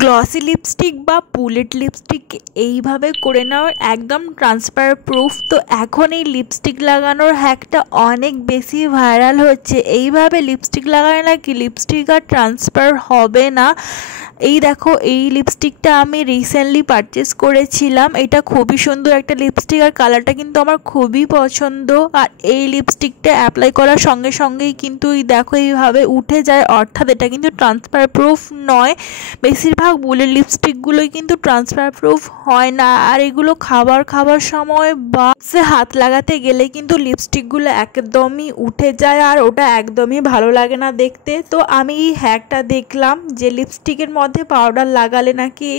Glossy lipstick বা bullet lipstick এইভাবে করে নাও, একদম ট্রান্সফার প্রুফ। তো এখন এই লিপস্টিক লাগানোর হ্যাকটা অনেক বেশি ভাইরাল হচ্ছে। এইভাবে লিপস্টিক লাগালে নাকি লিপস্টিক আর ট্রান্সফার হবে না। এই দেখো, এই লিপস্টিকটা আমি রিসেন্টলি পারচেস করেছিলাম। এটা খুবই সুন্দর একটা লিপস্টিক আর কালারটা কিন্তু আমার খুবই পছন্দ। আর এই লিপস্টিকটা অ্যাপ্লাই করার সঙ্গে সঙ্গেই কিন্তু এই দেখো এইভাবে উঠে যায়, অর্থাৎ এটা কিন্তু ট্রান্সফার প্রুফ নয়। বেশিরভাগ বুলেট লিপস্টিকগুলোই কিন্তু ট্রান্সফার প্রুফ হয় না। আর এগুলো খাবার সময় বা সে হাত লাগাতে গেলে কিন্তু লিপস্টিকগুলো একদমই উঠে যায়, আর ওটা একদমই ভালো লাগে না দেখতে। তো আমি এই হ্যাকটা দেখলাম যে লিপস্টিকের মধ্যে পাউডার লাগালে নাকি,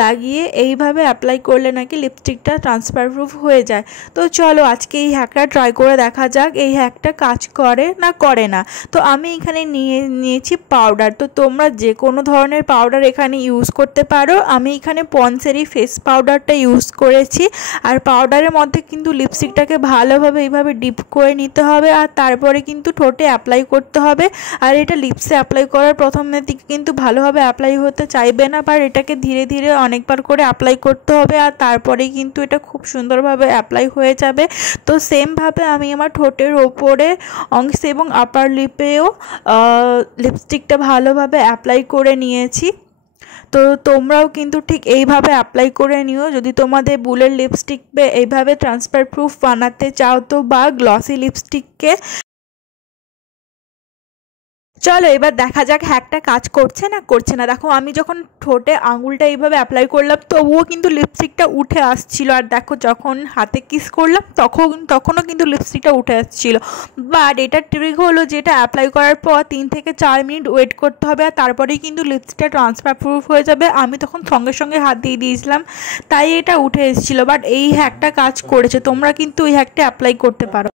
লাগিয়ে এইভাবে অ্যাপ্লাই করলে নাকি লিপস্টিকটা ট্রান্সফার প্রুফ হয়ে যায়। তো চলো আজকে এই হ্যাকটা ট্রাই করে দেখা যাক এই হ্যাকটা কাজ করে না করে না। তো আমি এখানে নিয়েছি পাউডার। তো তোমরা যে কোনো ধরনের পাউডার এখানে ইউজ করতে পারো। আমি এখানে পন্সের ফেস পাউডারটা ইউজ করেছি। আর পাউডারের মধ্যে কিন্তু লিপস্টিকটাকে ভালোভাবে এইভাবে ডিপ করে নিতে হবে, আর তারপরে কিন্তু ঠোঁটে অ্যাপ্লাই করতে হবে। আর এটা লিপসে অ্যাপ্লাই করার প্রথমের দিকে কিন্তু ভালোভাবে অ্যাপ্লাই হতে চাইবে না, বাট এটাকে ধীরে ধীরে অনেকবার করে অ্যাপ্লাই করতে হবে, আর তারপরেই কিন্তু এটা খুব সুন্দরভাবে অ্যাপ্লাই হয়ে যাবে। তো সেমভাবে আমি আমার ঠোঁটের ওপরে অংশে এবং আপার লিপেও লিপস্টিকটা ভালোভাবে অ্যাপ্লাই করে নিয়েছি। তো তোমরাও কিন্তু ঠিক এইভাবে অ্যাপ্লাই করে নিও যদি তোমাদের বুলেট লিপস্টিক এইভাবে ট্রান্সফার প্রুফ বানাতে চাও, তো বা গ্লসি লিপস্টিককে। চলো এবার দেখা যাক হ্যাকটা কাজ করছে না করছে না। দেখো আমি যখন ঠোঁটে আঙুলটা এইভাবে অ্যাপ্লাই করলাম তবুও কিন্তু লিপস্টিকটা উঠে আসছিল, আর দেখো যখন হাতে কিস করলাম তখনও কিন্তু লিপস্টিকটা উঠে আসছিল। বাট এটা ট্রিক হলো যেটা অ্যাপ্লাই করার পর 3 থেকে 4 মিনিট ওয়েট করতে হবে, আর তারপরেই কিন্তু লিপস্টিকটা ট্রান্সফার প্রুফ হয়ে যাবে। আমি তখন সঙ্গে সঙ্গে হাত দিয়ে দিয়েছিলাম, তাই এটা উঠে এসেছিলো। বাট এই হ্যাকটা কাজ করেছে, তোমরা কিন্তু এই হ্যাকটা অ্যাপ্লাই করতে পারো।